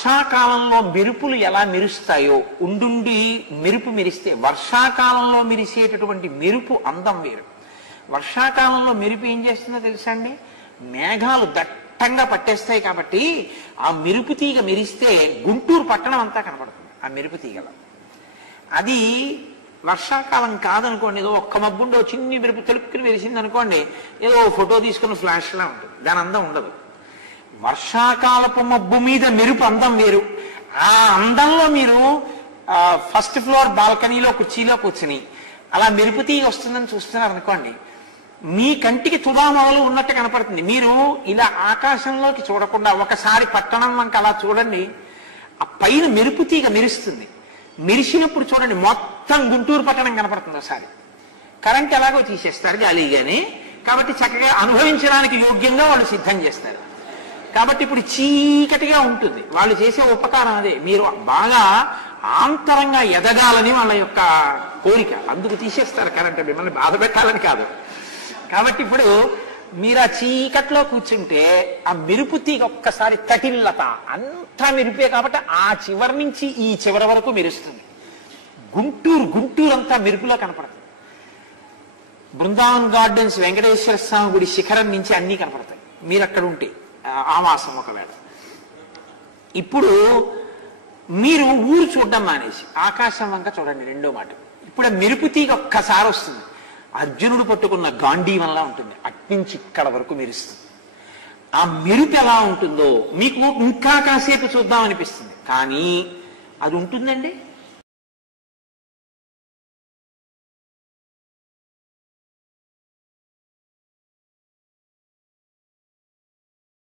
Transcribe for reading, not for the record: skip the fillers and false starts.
వర్షాకాలంలో మెరుపులు ఎలా మెరుస్తాయో ఉండుండి మెరుపు మెరిస్తే వర్షాకాలంలో మెరిసేటటువంటి మెరుపు అందం వేరు. వర్షాకాలంలో మెరుపు ఏం చేస్తుందో తెలుసా అండి? మేఘాలు దట్టంగా పట్టేస్తాయి కాబట్టి ఆ మెరుపు తీగ మెరిస్తే గుంటూరు పట్టణం అంతా కనపడుతుంది ఆ మెరుపు తీగలో. అది వర్షాకాలం కాదనుకోండి, ఏదో ఒక్క మబ్బుండో చిన్ని మెరుపు తెలుపుకుని మెరిసింది అనుకోండి, ఏదో ఫోటో తీసుకున్న ఫ్లాష్లా ఉంటుంది, దాని అందం ఉండదు. వర్షాకాలపు మబ్బు మీద మెరుపు అందం వేరు. ఆ అందంలో మీరు ఫస్ట్ ఫ్లోర్ బాల్కనీలో కుర్చీలో కూర్చుని అలా మెరుపు తీగ వస్తుందని చూస్తున్నారు అనుకోండి, మీ కంటికి తుదామొదలు ఉన్నట్టు కనపడుతుంది. మీరు ఇలా ఆకాశంలోకి చూడకుండా ఒకసారి పట్టణం వంక అలా చూడండి, ఆ పైన మెరుపు తీగ మెరుస్తుంది. మెరిసినప్పుడు చూడండి మొత్తం గుంటూరు పట్టణం కనపడుతుంది. ఒకసారి కరెంట్ ఎలాగో తీసేస్తారు గాలిగానే, కాబట్టి చక్కగా అనుభవించడానికి యోగ్యంగా వాళ్ళు సిద్ధం చేస్తారు. కాబట్టి ఇప్పుడు చీకటిగా ఉంటుంది. వాళ్ళు చేసే ఉపకారం అదే, మీరు బాగా ఆంతరంగా ఎదగాలని వాళ్ళ యొక్క కోరిక, అందుకు తీసేస్తారు కరెంట్, మిమ్మల్ని బాధ పెట్టాలని కాదు. కాబట్టి ఇప్పుడు మీరు ఆ చీకట్లో కూర్చుంటే ఆ మెరుపు తీగ ఒక్కసారి తటిల్లత అంతా మెరుపే కాబట్టి ఆ చివరి నుంచి ఈ చివరి వరకు మెరుస్తుంది. గుంటూరు అంతా మెరుపులో కనపడుతుంది. బృందావన్ గార్డెన్స్ వెంకటేశ్వర స్వామి గుడి శిఖరం నుంచి అన్నీ కనపడతాయి మీరు అక్కడ ఉంటే, ఆవాసం ఒకవేళ. ఇప్పుడు మీరు ఊరు చూడడం మానేసి ఆకాశం వంక చూడండి. రెండో మాట, ఇప్పుడు ఆ మెరుపు తీగ ఒక్కసారి వస్తుంది, అర్జునుడు పట్టుకున్న గాంధీవంలా ఉంటుంది, అట్నుంచి ఇక్కడ వరకు మెరుస్తుంది. ఆ మెరుపు ఎలా ఉంటుందో మీకు ఇంకా కాసేపు చూద్దాం అనిపిస్తుంది, కానీ అది ఉంటుందండి.